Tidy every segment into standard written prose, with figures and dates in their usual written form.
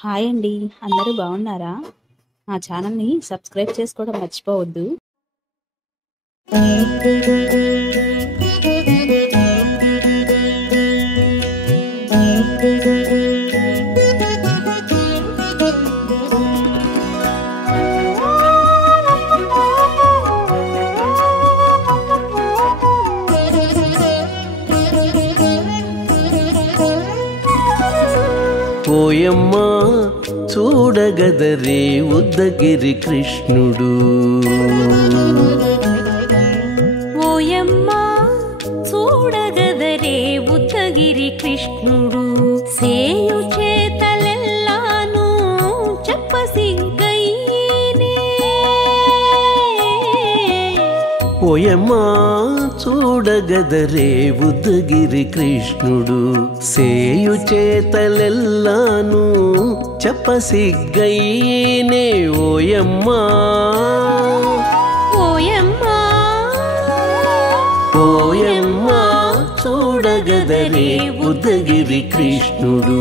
Hi అండి. అందరూ బాగున్నారా? మా ఛానల్‌ని సబ్స్క్రైబ్ చేసుకోవడం మర్చిపోవద్దు. ఓయమ్మా చూడగదరే ఉద్దగిరి కృష్ణుడు. ఓయమ్మా చూడగదరే ఉద్దగిరి కృష్ణుడు. సేయు చేతలెల్లాను చెప్పసిగ్గయ్యేనే. ఓయమ్మా చూడగదరే ఉద్దగిరి కృష్ణుడు. సేయు చేతలెల్లాను చెప్పసిగ్గయ్యేనే. ఓయమ్మా ఓయమ్మా ఓయమ్మా చూడగదరే ఉద్దగిరి కృష్ణుడు.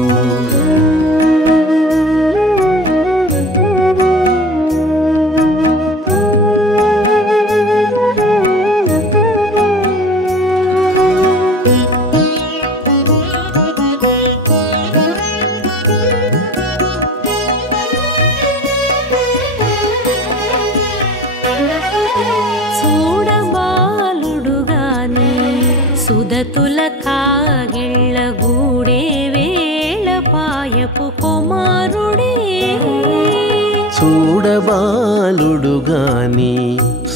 సుదతుల కాగిళ్ళ గూడే వేళ పాయపు కుమారుడే. చూడబాలుడు గాని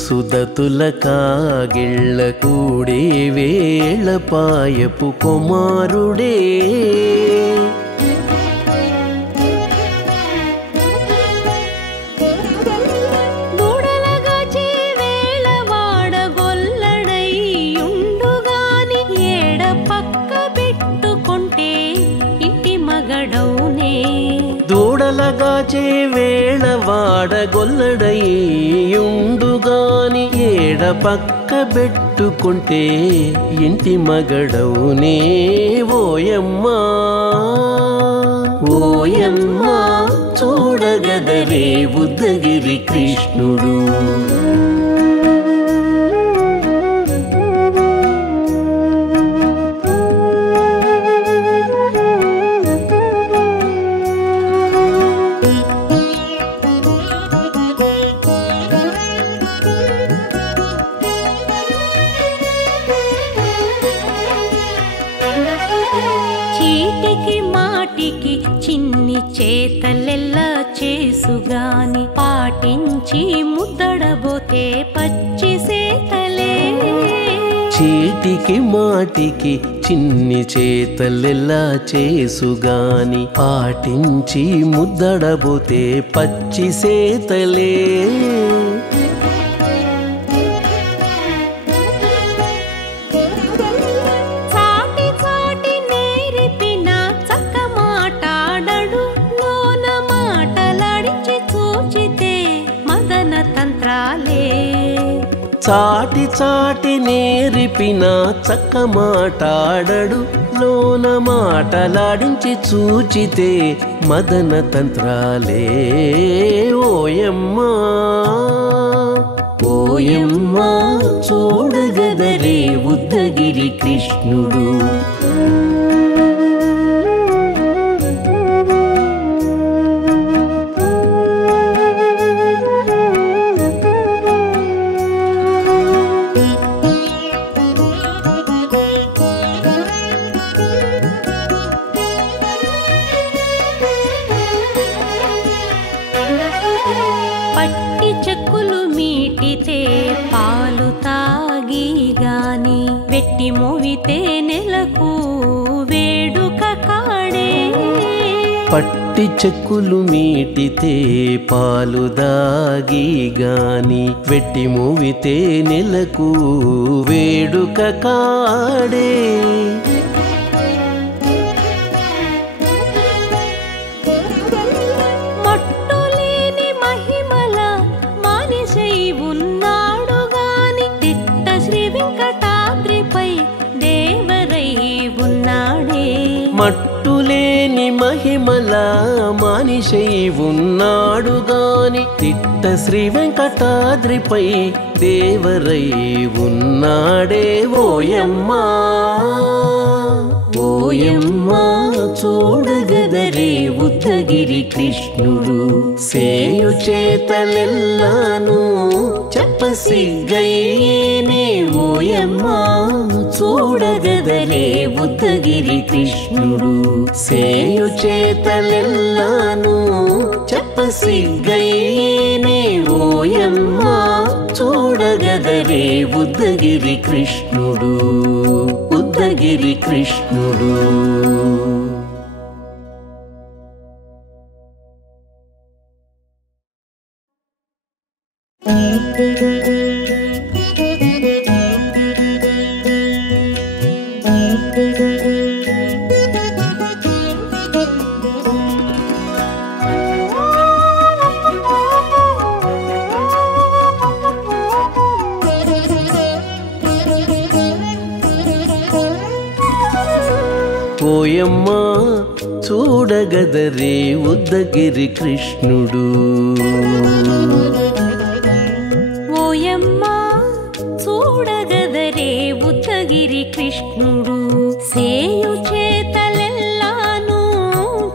సుదతుల కాగిళ్ళ కూడే వేళ పాయపు కుమారుడే. దూడలగాచే వేళ వాడగొల్లడయ్యుండుగాని ఏడ పక్క పెట్టుకుంటే ఇంటి మగడవునే. ఓయమ్మా ఓయమ్మా చూడగదరే ఉద్దగిరి కృష్ణుడు. చీటికి మాటికి చిన్ని చేతలెల్లా చేసుగాని పాటించి ముద్దడబోతే పచ్చి సేతలే. చీటికి మాటికి చిన్ని చేతలెల్లా చేసుగాని పాటించి ముద్దడబోతే పచ్చి సేతలే. చాటి చాటి నేరిపిన చక్క మాటాడడు లోన మాటలాడించి చూచితే మదన తంత్రాలే. ఓయమ్మా ఓయమ్మా చూడగదరే ఉద్దగిరి కృష్ణుడు. పట్టి చెక్కులు మీటితే పాలు తాగి గాని వెట్టి మోవితే నెలకు వేడుక కాడే. పట్టి చెక్కులు మీటితే పాలు దాగి గాని వెట్టి మూవితే నెలకు వేడుక కాడే. మట్టులేని మహిమ మహిమల మనిషై ఉన్నాడు గాని తిట్ట శ్రీ వెంకటాద్రిపై దేవరై ఉన్నాడే ఓయమ్మా ఓయమ్మా చూడగదరే ఉద్దగిరి కృష్ణుడు సేయు చేతలెల్లాను చెప్పసిగ్గయ్యేనే ఓయమ్మా చూడగదరే ఉద్దగిరి కృష్ణుడు సేయు చేతలెల్లాను చెప్పసిగ్గయ్యేనే ఓయమ్మా చూడగదరే ఉద్దగిరి కృష్ణుడు ఉద్దగిరి కృష్ణుడు. ఓయమ్మా చూడగదరే ఉద్దగిరి కృష్ణుడు ఓయమ్మా చూడగదరే ఉద్దగిరి కృష్ణుడు సేయు చేతలెల్లాను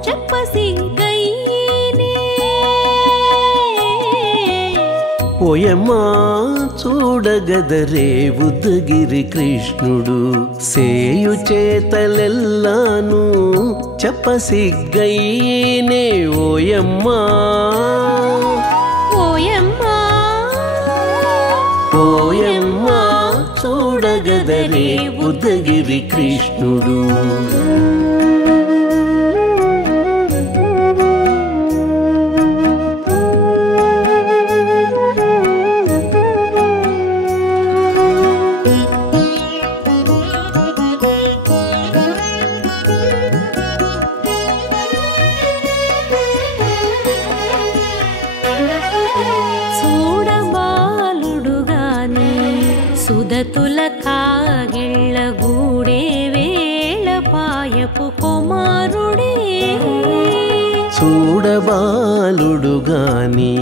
చెప్పసిగ్గయ్యేనే ఓయమ్మా చూడగదరే ఉద్దగిరి కృష్ణుడు సేయు చేతలెల్లాను చెప్పసిగ్గయ్యేనే ఓయమ్మా ఓయమ్మా ఓయమ్మా చూడగదరే ఉద్దగిరి కృష్ణుడు. సుదతుల కాగిళ్ళ గూడే వేళ పాయపు కుమారుడే చూడబాలుడు గాని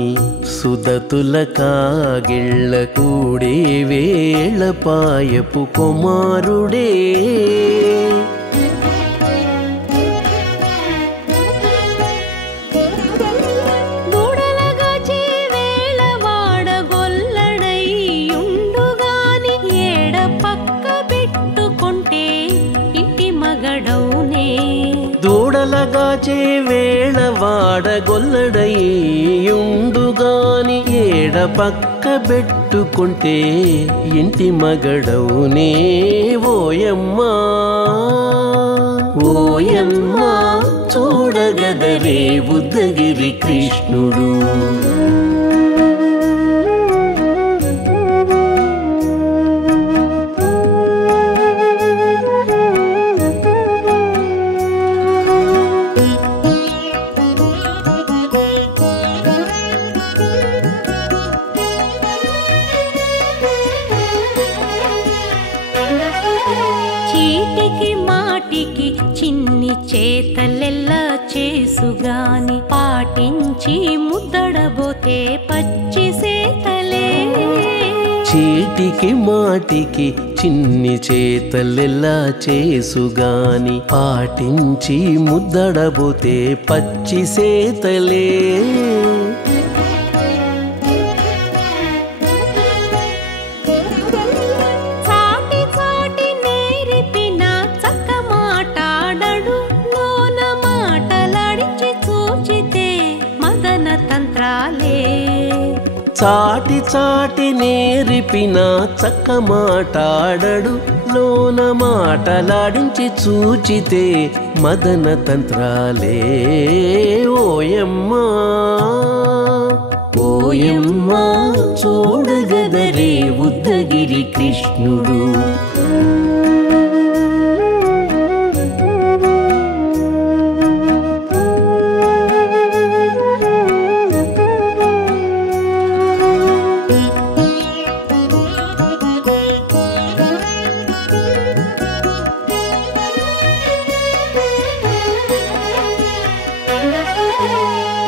సుదతుల కాగిళ్ళ కూడే వేళ పాయపు కుమారుడే దూడలగాచే వేళ వాడగొల్లడయ్యుండుగాని ఏడ పక్క పెట్టుకుంటే ఇంటి మగడవునే ఓయమ్మా ఓయమ్మా చూడగదరే ఉద్దగిరి కృష్ణుడు. చిన్ని చేతలెల్లా చేసుగాని పాటించి ముద్దడబోతే పచ్చి సేతలే చీటికి మాటికి చిన్ని చేతలెల్లా చేసుగాని పాటించి ముద్దడబోతే పచ్చి సేతలే చాటి చాటి నేరిపిన చక్క మాటాడడు లోన మాటలాడించి చూచితే మదన తంత్రాలే ఓయమ్మా ఓయమ్మా చూడగదరే ఉద్దగిరి కృష్ణుడు.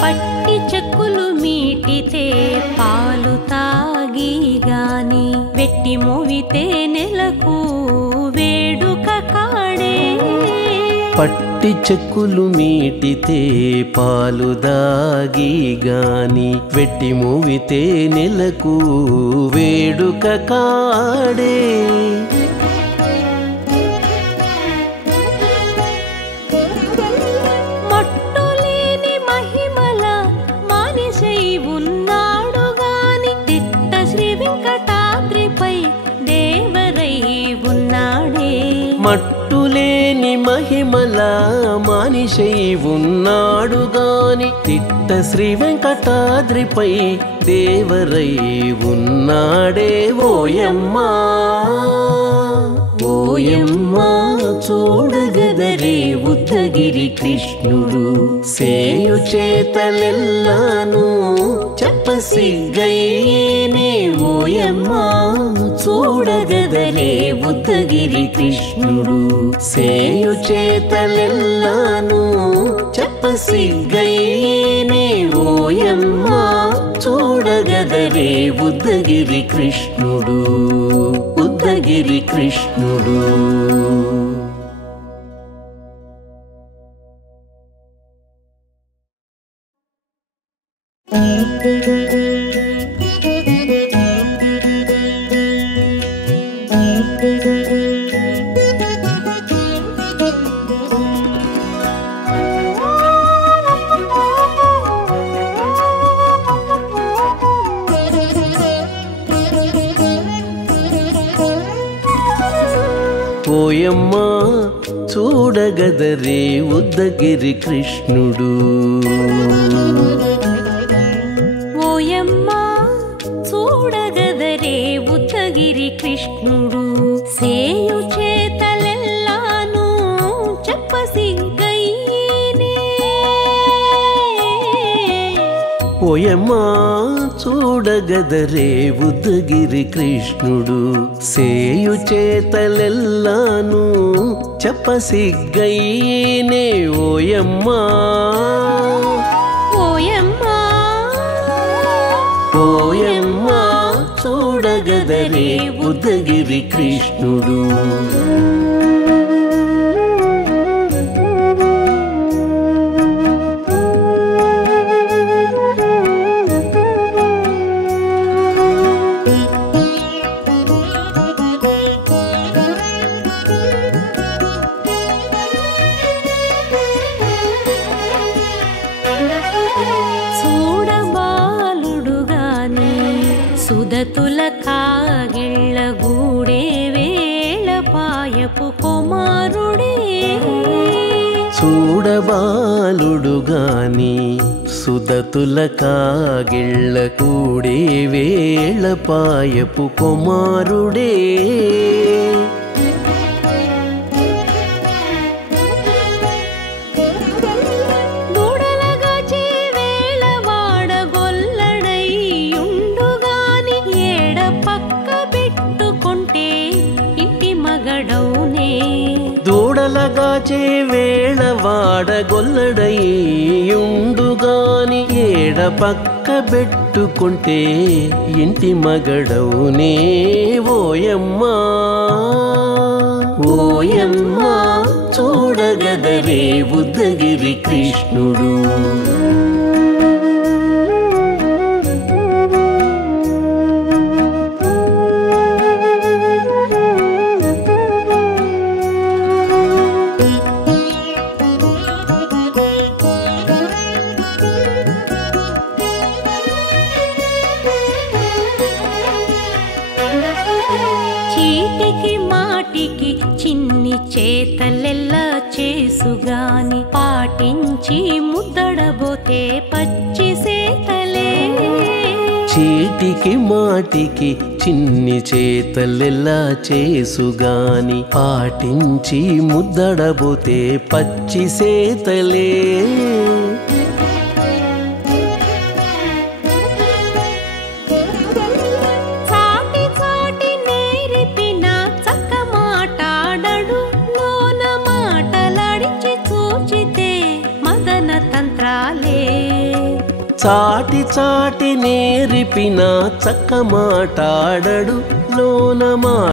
పట్టి చెక్కులు మీటితే పాలు తాగి గాని వెట్టి మోవితే నెలకు వేడుక కాడే పట్టి చెక్కులు మీటితే పాలు దాగి గాని వెట్టి మూవితే నెలకు వేడుక కాడే మట్టులేని మహిమల మానిషై ఉన్నాడు గాని తిట్ట శ్రీ వెంకటాద్రిపై దేవరై ఉన్నాడే మట్టులేని మహిమల మానిషై ఉన్నాడు గాని తిట్ట శ్రీ వెంకటాద్రిపై దేవరై ఉన్నాడే ఓయమ్మా ఓయమ్మా చూడగదరే ఉద్దగిరి కృష్ణుడు సేయు చేతలెల్లాను చెప్పసిగ్గయ్యేనే ఓయమ్మా చూడగదరే ఉద్దగిరి కృష్ణుడు సేయు చేతలెల్లాను చెప్పసిగ్గయ్యేనే ఓయమ్మా చూడగదరే ఉద్దగిరి కృష్ణుడు ఉద్దగిరి కృష్ణుడు ఓయమ్మా చూడగదరే ఉద్దగిరి కృష్ణుడు ఓయమ్మా చూడగదరే ఉద్దగిరి కృష్ణుడు సేయు చేతలెల్లాను చెప్పసిగ్గయ్యేనే ఓయమ్మా చూడగదరే ఉద్దగిరి కృష్ణుడు సేయు చేతలెల్లాను చెప్పసిగ్గయ్యేనే ఓయమ్మా ఓయమ్మా ఓయమ్మా చూడగదరే ఉద్దగిరి కృష్ణుడు చూడబాలుడు గాని సుదతుల కాగిళ్ళ గూడే వేళ పాయపు కుమారుడే చూడబాలుడు గాని సుదతుల కాగిళ్ళ కూడే వేళ పాయపు కుమారుడే దూడలగాచి వేళ వాడగొల్లడై ఉండుగాని ఏడ పక్క పెట్టుకుంటే ఇంటి మగడౌనే దూడలగాచే వేళ వాడగొల్లడయ్యుండుగాని ఏడ పక్క పెట్టుకుంటే ఇంటి మగడవునే ఓయమ్మా ఓయమ్మా చూడగదరే ఉద్దగిరి కృష్ణుడు చీటికి మాటికి చిన్ని చేతలెల్లా చేసుగాని పాటించి ముద్దడబోతే పచ్చి సేతలే చీటికి మాటికి చిన్ని చేతలెల్లా చేసుగాని పాటించి ముద్దడబోతే పచ్చి సేతలే చాటి చాటి నేర్పిన చక్క మాటాడడు లోన మాటలాడిచి చూచితే మదన తంత్రాలే చాటి చాటి నేర్పిన చక్క మాటాడడు లోన